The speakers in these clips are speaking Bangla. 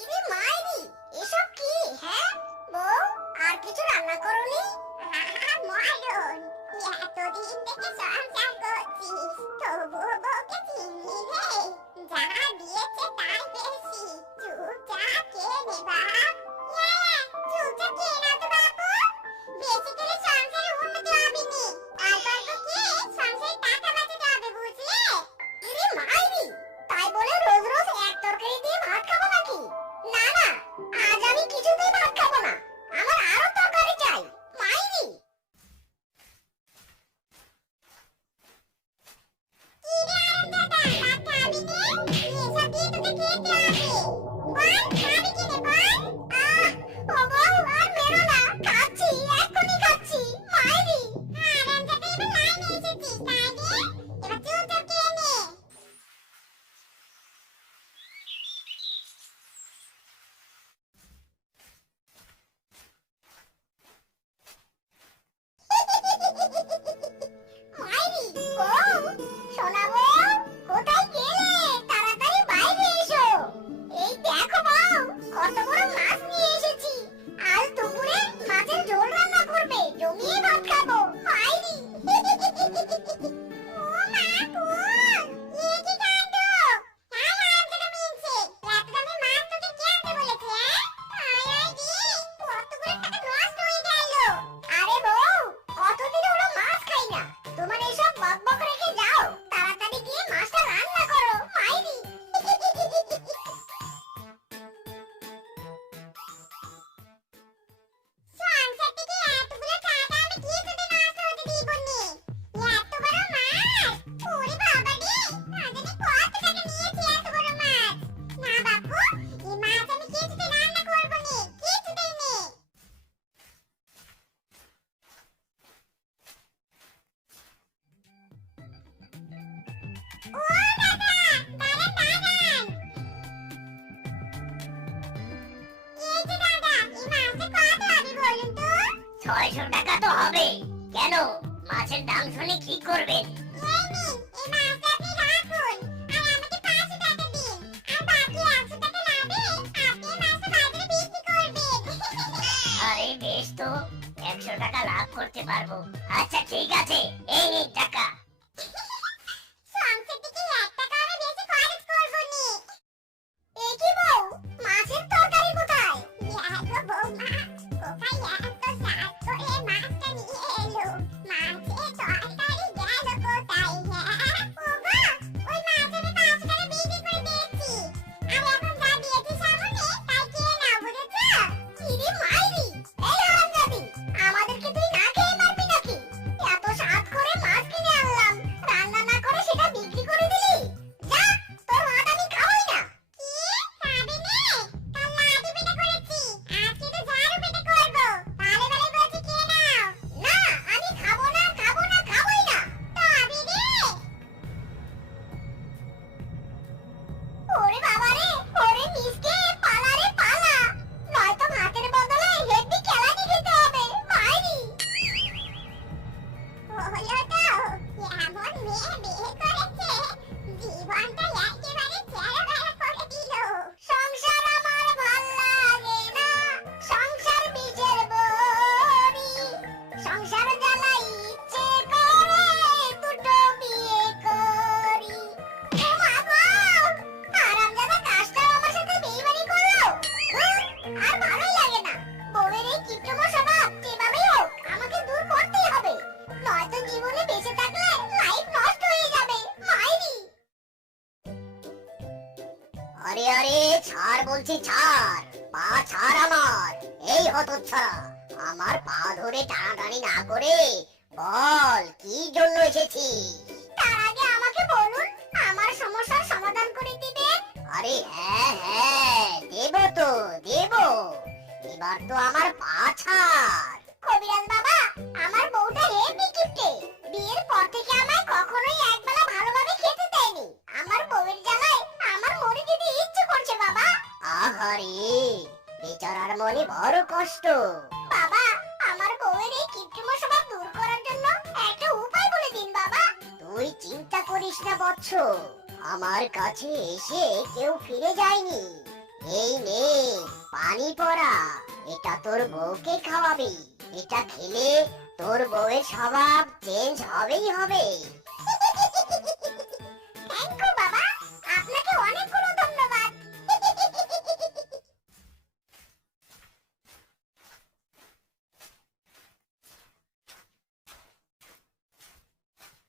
ইরে মাইরি, এসব কি? হ্যাঁ বউ, আর কিছু রান্না করনি? মরণ, এতদিন থেকে সংসার করছিস, তবুও বউকে চিনলি রে? যা দিয়েছে তাই বেশি, চুপচাপ খেয়ে নে বাপ। চুপচাপ খেয়ে না তো বাপু, বেশি খেলে সংসারে উন্নতি হবে নি, তারপর তো খেয়ে সংসারে টাকা বাঁচাতে হবে, বুঝলে? ইরে মাইরি, তাই বলে রোজ রোজ এক তরকারি দিয়ে ভাত খাবো নাকি? না না, আজ আমি কিছুতেই ভাত খাবো না, আমার আরো তরকারি চাই। মাইরি, কি রে আরামদাদা, ভাত খাবি নে? এসব দিয়ে তোকে খেতে হবে। বল, খাবি কি নে বল? ও বউ, আর মেরো না, খাচ্ছি, এক্ষুনি খাচ্ছি। মাইরি, আরামদাদা এবার লাইনে এসেছিস, তাই রে? এবার চুপচাপ খেয়ে নে। মাইরি, বউ, সোনা বউ, কোথায় গেলে? তাড়াতাড়ি বাইরে এসো। এই দেখো বউ, কত বড় মাছ নিয়ে এসেছি, আজ দুপুরে মাছের ঝোল রান্না করবে, জমিয়ে ভাত খাবো। মাইরি, ও মা গো, এ কি কাণ্ড! হায় হারামজাদা মিনছে, এত দামি মাছ তোকে কে আনতে বলেছে? হায় হায় রে, কতগুলো টাকা নষ্ট হয়ে গেল। আরে বউ, কতদিন হলো মাছ খাই না, তোমার এসব বকবক রেখে যাও, তাড়াতাড়ি গিয়ে মাছটা রান্না করো। মাইরি, সংসার থেকে এতগুলো টাকা আমি কিছুতে নষ্ট হতে দিব নি। এত বড় মাছ, ওরে বাবা রে, আজ আমি কত টাকা নিয়েছি এত বড় মাছ। না বাপু, এই মাছ আমি কিছুতে রান্না করব নি, কিছুতেই নে। ও দাদা, দাঁড়ান দাঁড়ান। এই যে দাদা, এই মাছটা কত হবে বলুন তো? 600 টাকা তো হবে। কেন, মাছের দাম শুনে কি করবেন? এই নিন, এই মাছটা আপনি রাখুন, আর আমাকে 500 টাকা দিন, আর বাকি 100 টাকা লাভে আপনি এই মাছটা বাজারে বিক্রি করবেন। আরে বেশ তো, 100 টাকা লাভ করতে পারবো। আচ্ছা ঠিক আছে, এই নিন টাকা। সংসার থেকে 1 টাকা আমি বেশি খরচ করব নি। এই কি বউ, মাছের তরকারি কোথায়? দেখো বৌমা, কোথায় এত স্বাদ করে মাছটা নিয়ে এলো, মাছের তরকারি গেল কোথায়? হ্যাঁ ওগো, ওই মাছ আমি 500 টাকা বিক্রি করে দিয়েছি, আর এখন যা দিয়েছি সামনে তাই খেয়ে নাও, বুঝেছো? কি রে মাইরি, এই হারামজাদি, আমাদেরকে তুই না খেয়ে মারবি নাকি? এত স্বাদ করে মাছ কিনে আনলাম, রান্না না করে সেটা বিক্রি করে দিলি? যা, তোর ভাত আমি খাবই না। কি খাবি নে? কাল লাড্ডু পিঠা করেছি, আজকে তো ঝাড়ু পিঠা করব, ভালো ভালো বলছি খেয়ে নাও। না, আমি খাবো না, খাবো না, খাবোই না। তবে রে, ওরে বাবা রে, ওরে মিসকে, পালা রে পালা, নয়তো ভাতের বদলে হেভি কেলানি খেতে হবে। মাইরি, হলো তো, এমন মেয়ে বিয়ে করেছে, জীবনটা একেবারে ছেড়ে করে দিল। সংসার আমার ভাল লাগে না, সংসার বিষের বড়ি, সংসার জ্বালাই ইচ্ছে করে দুটো বিয়ে করি। ও মা গো, হারামজাদা কাজটাও আমার সাথে বেইমানি করলো। আর ভালোই লাগে না, বউয়ের এই কিপ্টমো স্বভাব যেভাবেই হোক আমাকে দূর করতেই হবে, নয়তো জীবনে বেঁচে থাকলে লাইফ নষ্ট হয়ে যাবে। মাইরি, আরে আরে ছাড় বলছি, ছাড়, পা ছাড় আমার। এই হতচ্ছাড়া, আমার পা ধরে টানাটানি না করে বল কি জন্য এসেছিস? তার আগে আমাকে বলুন, আমার সমস্যার সমাধান করে দিবেন। আরে হ্যাঁ হ্যাঁ, দেবো তো দেবো, এবার তো আমার পা ছাড়। কবিরাজ বাবা, আমার বউটা হেভি কিপ্টে, বিয়ের পর থেকে আমায় কখনোই একবেলা ভালোভাবে খেতে দেয়নি, আমার বউয়ের জ্বালায় আমার মরে যেতে ইচ্ছে করছে বাবা। আহারে, বেচারার মনে বড় কষ্ট। বাবা, আমার বউয়ের এই কিপ্টমো স্বভাব দূর করার জন্য একটা উপায় বলে দিন বাবা। তুই চিন্তা করিস না বৎস, আমার কাছে এসে কেউ ফিরে যায়নি। এই নে পানি পড়া, এটা তোর বউকে খাওয়াবি। এটা খেলে তোর বউয়ের স্বভাব চেঞ্জ হবেই হবে। থ্যাংক ইউ বাবা, আপনাকে অনেকগুলো ধন্যবাদ।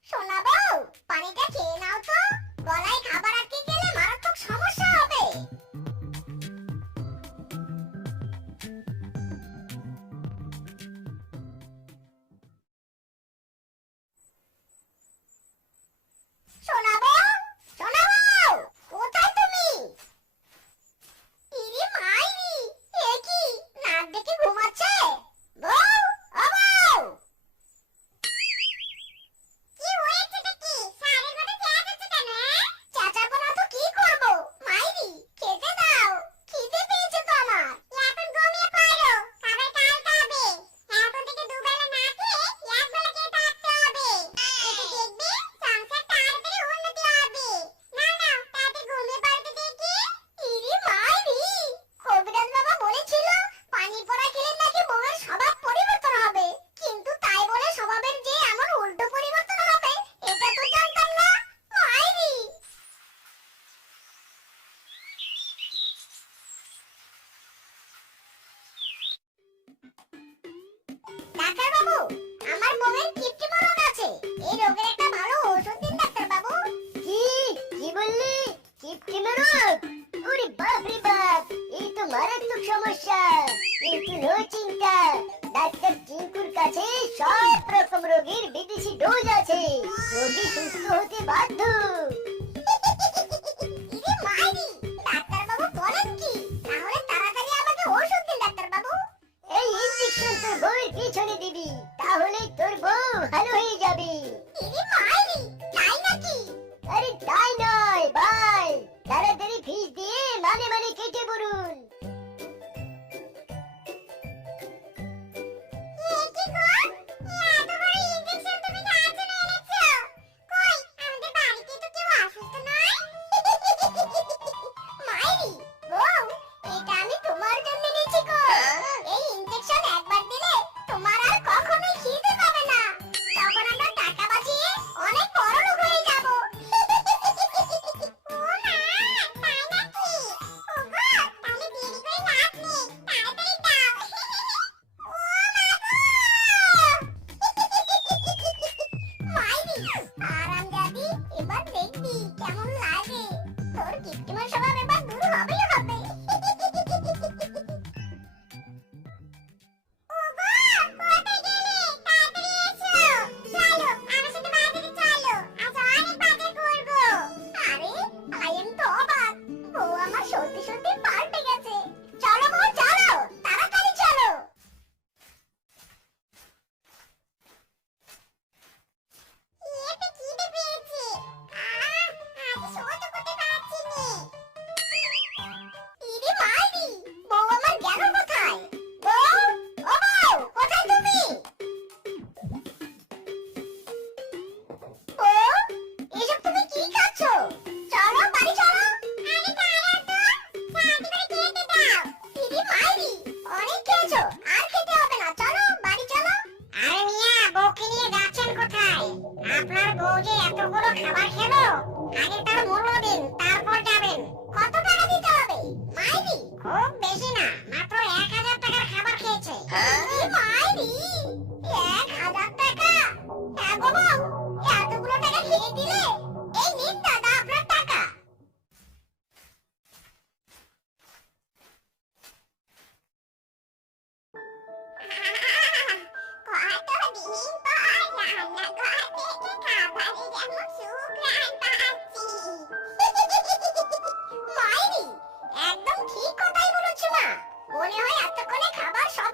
সোনা বউ, পানিটা খেয়ে নাও তো, গলায় খাবার আটকে গেলে মারাত্মক সমস্যা হবে। সোনা বউ, সোনা বউ, কোথায় তুমি? ইরে মাইরি, এ কি নাক ডেকে ঘুমাচ্ছে? বউ, ও বউ, কি হয়েছেটা কি? সারের মধ্যে চেঁচাচ্ছ কেন? চেঁচাবো না তো কি করব? মাইরি, খেতে দাও, খিদে পেয়েছে তো আমার। এখন ঘুমিয়ে পড়ো, খাবার খাইতে হবে। এখন থেকে দুবেলা না খেয়ে একবেলা খেয়ে থাকতে হবে। এতে দেখবে সংসার তাড়াতাড়ি উন্নতি হবে। না না, তাতে ঘুমিয়ে পড়তে দেখি। ইরে মাইরি, কবিরাজ বাবা বলেছিল পানি পড়া খেলে নাকি বউয়ের স্বভাব পরিবর্তন হবে, কিন্তু তাই বলে স্বভাবের যে এমন উল্টো পরিবর্তন হবে এটা তো জানতাম না। মাইরি, ডাক্তার বাবু, আমার বউয়ের কিডনি মরণ আছে। এই রোগের একটা ভালো ওষুধ দিন ডাক্তার বাবু। কি কি বললি? কিপটি মেরুদ? ওরে বাপ রে বাপ, এই তো মারাত্মক সমস্যা। কিন্তু নো চিন্তা, ডাক্তার চিঙ্কুর কাছে সব রকম রোগের বিদেশি ডোজ আছে। রোগী সুস্থ হতে বাধ্য। ইরে মাইরি, ডাক্তার বাবু বলেন কি? তাহলে তাড়াতাড়ি আমাকে ওষুধ দিন ডাক্তার বাবু। এই ইনজেকশন তোর বউয়ের পিছনে দিবি, তাহলে তোর বউ ভালো হয়ে যাবে। ইরে মাইরি, তাই নাকি? আরে তাই নয় ভাই, তাড়াতাড়ি ফিস দিয়ে মানে মানে কেটে পড়ুন। এ কি গো? এত বড় ইনজেকশন তুমি কার জন্য এনেছো? কই, আমাদের বাড়িতে তো কেউ অসুস্থ নয়। মাইরি, বউ, এটা আমি তোমার জন্য এনেছি গো। এই ইনজেকশন একবার দিলে তোমার আর কখনোই খিদে পাবে না। তখন আমরা টাকা বাঁচিয়ে অনেক বড়লোক হয়ে যাব। ও মা, তাই নাকি? ওগো, তাহলে দেরি করে লাভ নেই, তাড়াতাড়ি দাও। ও মা গো! মাইরি, আরামজাদি, এবার দেখবি কেমন লাগে। তোর কিপ্টিমার স্বভাব এবার দূর হবেই হবে। ওগো, কোথায় গেলে? তাড়াতাড়ি এসো। চলো, আমার সাথে বাজারে চলো। আজ অনেক বাজার করবো। আরে, I am তো অবাক। বউ আমার সত্যি সত্যি পাল্টে গেছে। চলো বউ, চলো, তাড়াতাড়ি চলো। এতে খিদে পেয়েছে। আজ সহ্য করতে পারছি নে। ইরে মাইরি, বউ আমার গেল কোথায়? বউ, ও বউ, কোথায় তুমি? বউ, এসব তুমি কি খাচ্ছ? চলো, বাড়ি চলো। আরে দাঁড়াও তো, তাড়াতাড়ি করে খেতে দাও। ইরে মাইরি, অনেক খেয়েছো, আর খেতে হবে না, চলো, বাড়ি চলো। আরে মিয়া, বউকে নিয়ে যাচ্ছেন কোথায়? আপনার বউ যে এতগুলো খাবার খেলো, আগে তার মূল্য দিন, তারপর যাবেন। কত টাকা দিতে হবে? মাইরি, খুব বেশি না, মাত্র 1000 টাকার খাবার খেয়েছে। এ মাইরি, 1000 টাকা? হ্যাঁ গো বউ, এতগুলো টাকা খেয়ে দিলে? এই নিন দাদা আপনার টাকা। কতদিন পর রান্নাঘর থেকে খাবারের এমন সুঘ্রাণ পাচ্ছি। মাইরি, একদম ঠিক কথাই বলেছো মা। মনে হয় এতক্ষণে খাবার সব